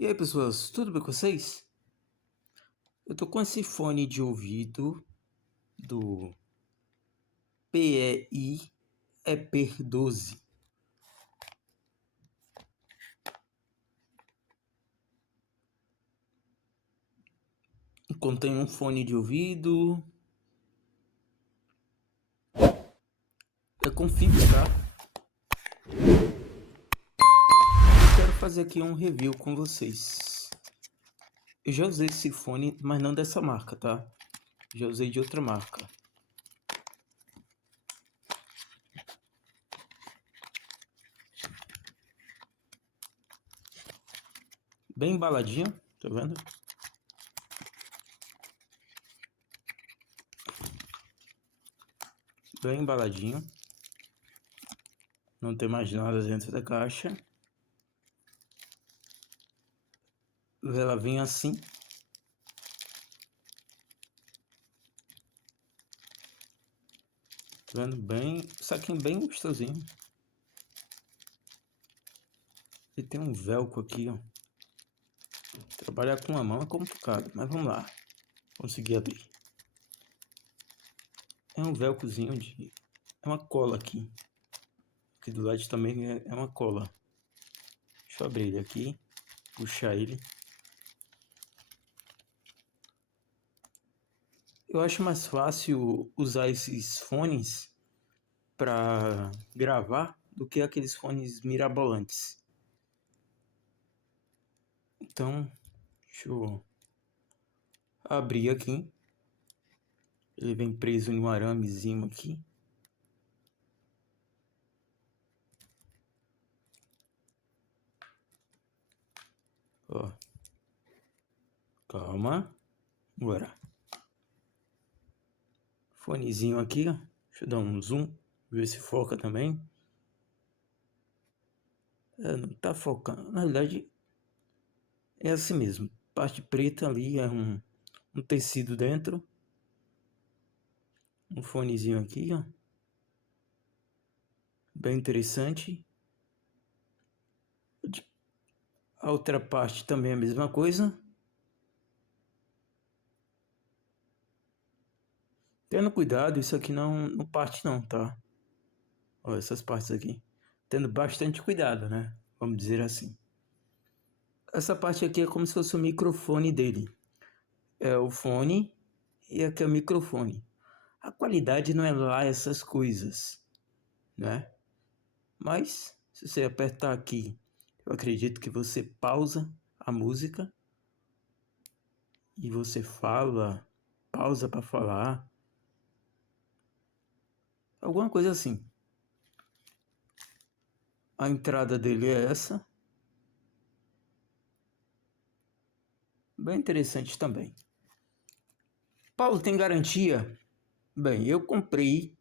E aí, pessoas, tudo bem com vocês? Eu tô com esse fone de ouvido do PEI EP 12. Contém um fone de ouvido. É com fibra, tá? Quero fazer aqui um review com vocês. Eu já usei esse fone, mas não dessa marca, tá? Já usei de outra marca. Bem embaladinho, tá vendo? Bem embaladinho. Não tem mais nada dentro da caixa. Ela vem assim. Tá vendo? Bem, saquinho bem gostosinho. E tem um velcro aqui, ó. Trabalhar com a mão é complicado, mas vamos lá. Consegui abrir. É um velcrozinho de... É uma cola aqui. Aqui do lado também é uma cola. Deixa eu abrir ele aqui. Puxar ele. Eu acho mais fácil usar esses fones para gravar do que aqueles fones mirabolantes. Então, deixa eu abrir aqui. Ele vem preso em um aramezinho aqui. Ó. Calma. Agora. Fonezinho aqui, ó. Deixa eu dar um zoom. Ver se foca também. Não tá focando. Na verdade, é assim mesmo. Parte preta ali é um tecido dentro. Um fonezinho aqui, ó. Bem interessante. A outra parte também é a mesma coisa. Tendo cuidado, isso aqui não parte não, tá? Ó, essas partes aqui. Tendo bastante cuidado, né? Vamos dizer assim. Essa parte aqui é como se fosse o microfone dele. É o fone e aqui é o microfone. A qualidade não é lá essas coisas, né? Mas, se você apertar aqui, eu acredito que você pausa a música e você pausa para falar, alguma coisa assim. A entrada dele é essa. Bem interessante também. Paulo, tem garantia? Bem, eu comprei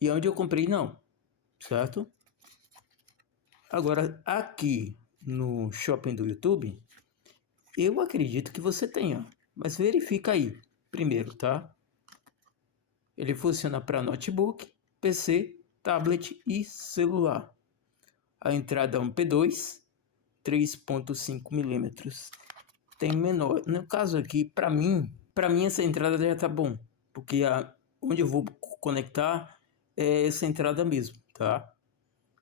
e onde eu comprei não, certo? Agora, aqui no shopping do YouTube, eu acredito que você tenha, mas verifica aí primeiro, tá? Ele funciona para notebook, PC, tablet e celular. A entrada é um P2, 3.5 milímetros. Tem menor. No caso aqui, para mim essa entrada já tá bom, porque onde eu vou conectar é essa entrada mesmo, tá?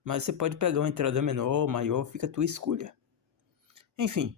Mas você pode pegar uma entrada menor ou maior, fica a tua escolha. Enfim,